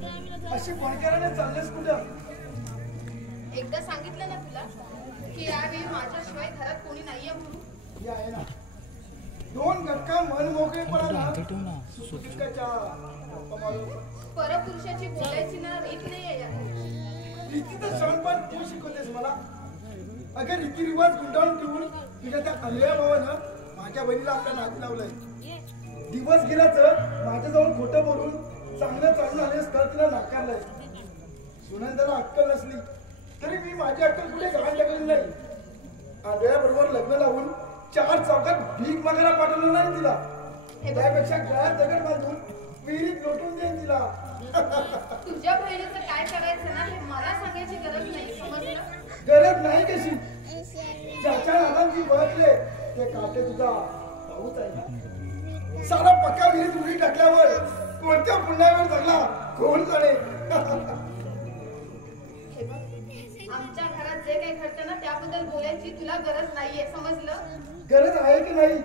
अशी कोणत्याने चाललेस कुठं? एकदा सांगितलं ना तुला की यावेळी माझ्याशिवाय घरात कोणी नाहीये म्हणून. या आहे ना, दोन गटका मन मोकळेपणा सुटकाच्या परपुरुषाची बोलायची ना रीत नाहीये यात. रीतीचं सण पण तू शिकवतेस मला. अगं रीतिरिवाज गुंडाळून ठेवून तुझ्या त्या अनया भावानं माझ्या बहिणीला आपल्या नादी लावलंय. दिवस गेल्याचं माझ्याजवळ खोटं बोलून चांगलं चालून आलेस तर तिला नाकारलंय. सुनंदाला अक्कल नसली तरी मी माझी अक्कल कुठे घाण टाकली नाही. आंधळ्याबरोबर लग्न लावून 4 चौकात भीक मागायला पाठवलं नाही तिला. त्यापेक्षा गळ्यात दगड बांधून विहिरीत लोटून देईन तिला. तुझ्या बहिणीचं काय करायचं ना हे मला सांगायची गरज नाही, समजलं? गरज नाही कशी? ज्याच्या नादांची ओळखले ते काटे तुझा भाऊच आहे ना. सारा पक्का विहिरीत उडी टाकल्यावर कोणत्या पुण्यावर झाला कोण जाणे. आमच्या घरात जे काही घडतं ना त्याबद्दल बोलायची तुला गरज नाहीये, समजलं? गरज आहे की नाही